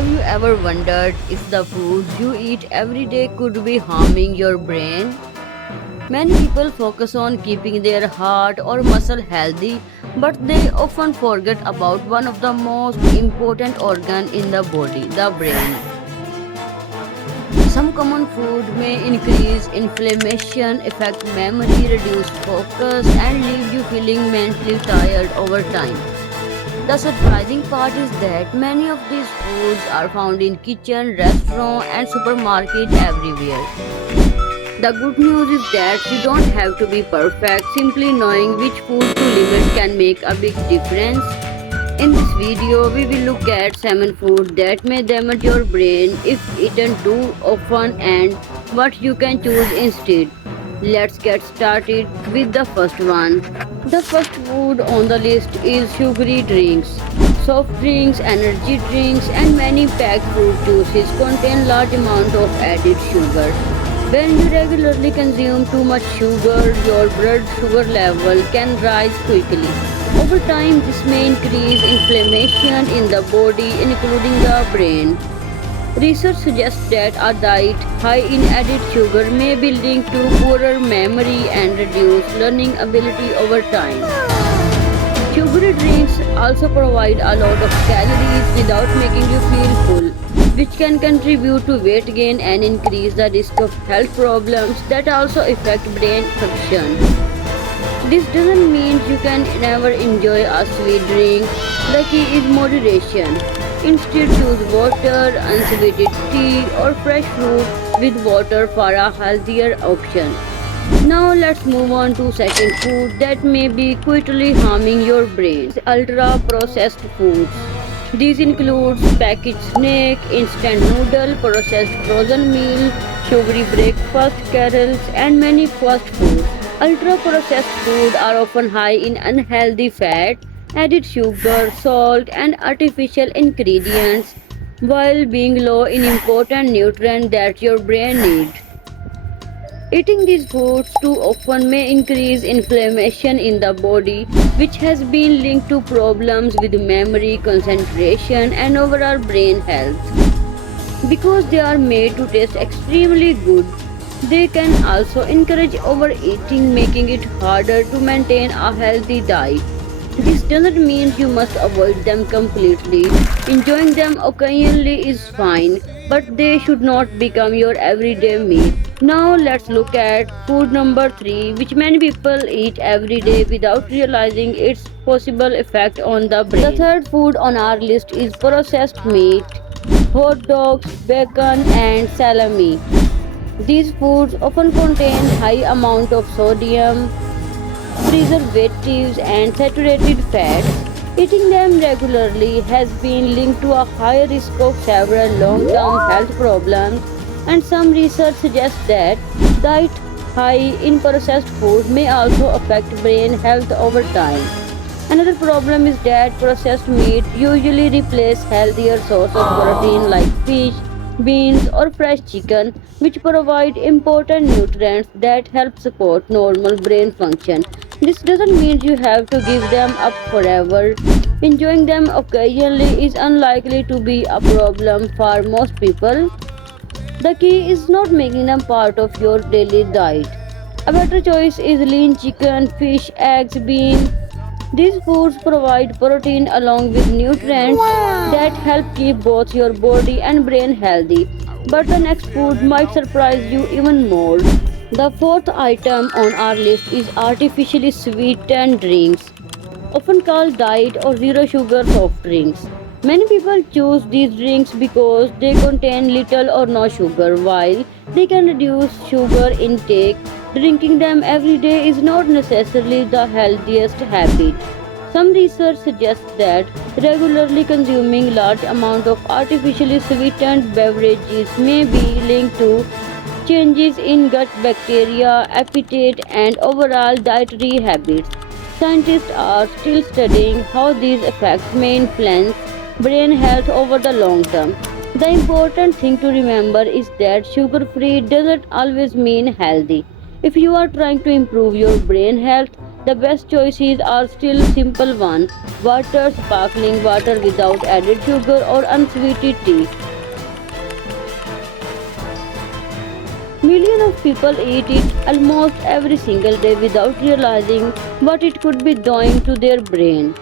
Have you ever wondered if the foods you eat every day could be harming your brain? Many people focus on keeping their heart or muscle healthy, but they often forget about one of the most important organs in the body, the brain. Some common food may increase inflammation, affect memory, reduce focus, and leave you feeling mentally tired over time. The surprising part is that many of these foods are found in kitchen, restaurant, and supermarket everywhere. The good news is that you don't have to be perfect. Simply knowing which food to limit can make a big difference. In this video, we will look at 7 foods that may damage your brain if eaten too often and what you can choose instead. Let's get started with the first one. The first food on the list is sugary drinks. Soft drinks, energy drinks, and many packed fruit juices contain large amount of added sugar. When you regularly consume too much sugar, your blood sugar level can rise quickly. Over time, this may increase inflammation in the body, including the brain. Research suggests that a diet high in added sugar may be linked to poorer memory and reduced learning ability over time. Sugary drinks also provide a lot of calories without making you feel full, which can contribute to weight gain and increase the risk of health problems that also affect brain function. This doesn't mean you can never enjoy a sweet drink. The key is moderation. Instead, choose water, unsweetened tea, or fresh fruit with water for a healthier option. Now let's move on to second food that may be quickly harming your brain. Ultra processed foods. These include packaged snack, instant noodle, processed frozen meal, sugary breakfast cereals, and many fast foods. Ultra processed food are often high in unhealthy fat, added sugar, salt, and artificial ingredients, while being low in important nutrients that your brain needs. Eating these foods too often may increase inflammation in the body, which has been linked to problems with memory, concentration, and overall brain health. Because they are made to taste extremely good, they can also encourage overeating, making it harder to maintain a healthy diet. This doesn't mean you must avoid them completely. Enjoying them occasionally is fine, but they should not become your everyday meal. Now let's look at food number 3, which many people eat every day without realizing its possible effect on the brain. The third food on our list is processed meat, hot dogs, bacon, and salami. These foods often contain high amount of sodium, preservatives, and saturated fats. Eating them regularly has been linked to a higher risk of several long-term health problems, and some research suggests that diet high in processed food may also affect brain health over time. Another problem is that processed meat usually replaces healthier sources of protein like fish, beans, or fresh chicken, which provide important nutrients that help support normal brain function. This doesn't mean you have to give them up forever. Enjoying them occasionally is unlikely to be a problem for most people. The key is not making them part of your daily diet. A better choice is lean chicken, fish, eggs, beans. These foods provide protein along with nutrients that help keep both your body and brain healthy. But the next food might surprise you even more. The fourth item on our list is artificially sweetened drinks, often called diet or zero sugar soft drinks. Many people choose these drinks because they contain little or no sugar. While they can reduce sugar intake, drinking them every day is not necessarily the healthiest habit. Some research suggests that regularly consuming large amount of artificially sweetened beverages may be linked to changes in gut bacteria, appetite, and overall dietary habits. Scientists are still studying how these effects may influence brain health over the long term. The important thing to remember is that sugar free doesn't always mean healthy. If you are trying to improve your brain health, The best choices are still simple ones: water, sparkling water without added sugar or unsweetened tea. Millions of people eat it almost every single day without realizing what it could be doing to their brain.